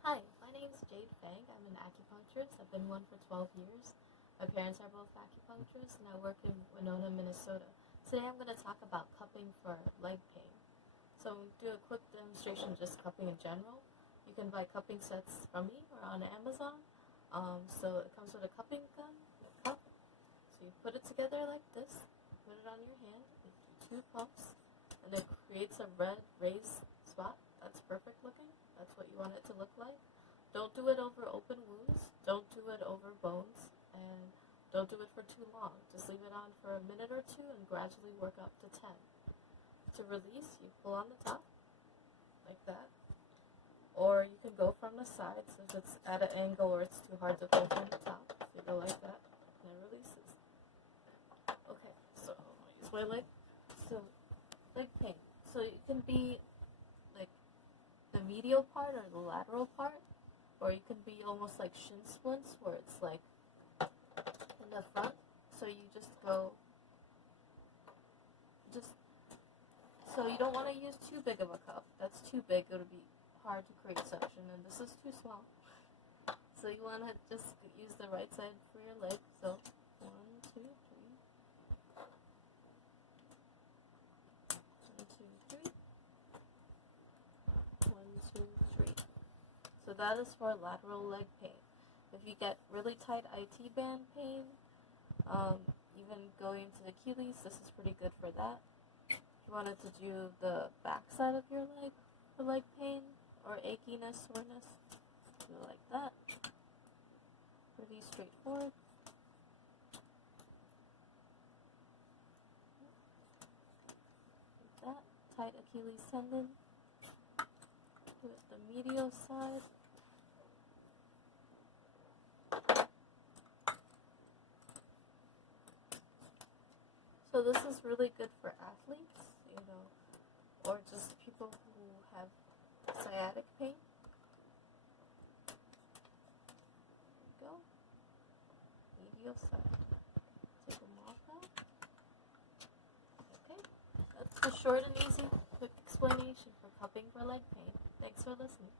Hi, my name is Jade. I'm an acupuncturist. I've been one for 12 years. My parents are both acupuncturists, and I work in Winona, Minnesota. Today I'm going to talk about cupping for leg pain. So we do a quick demonstration just cupping in general. You can buy cupping sets from me or on Amazon. So it comes with a cupping gun, a cup. So you put it together like this, put it on your hand, you do two pumps, and it creates a red raised spot. That's perfect looking. That's what you want it to look like. Don't do it over open wounds. Don't do it over bones. And don't do it for too long. Just leave it on for a minute or two and gradually work up to 10. To release, you pull on the top, like that. Or you can go from the sides if it's at an angle or it's too hard to pull from the top. So you go like that, and it releases. Okay, so I'm going to use my leg. So, leg pain. So it can be like the medial part or the lateral part, or you can be almost like shin splints where it's like in the front. So you just go, so you don't want to use too big of a cup. That's too big, it'll be hard to create suction, and this is too small. So you want to just use the right side for your leg. So 1, 2, 3. 1, 2, 3. 1, 2, 3. So that is for lateral leg pain. If you get really tight IT band pain, even going to the Achilles, this is pretty good for that. If you wanted to do the back side of your leg for leg pain or achiness, soreness, do it like that. Pretty straightforward. Like that. Tight Achilles tendon. Do it the medial side. So this is really good for athletes, or just people who have sciatic pain. There we go. Medial side. Take them off now. Okay. That's a short and easy, quick explanation for cupping for leg pain. Thanks for listening.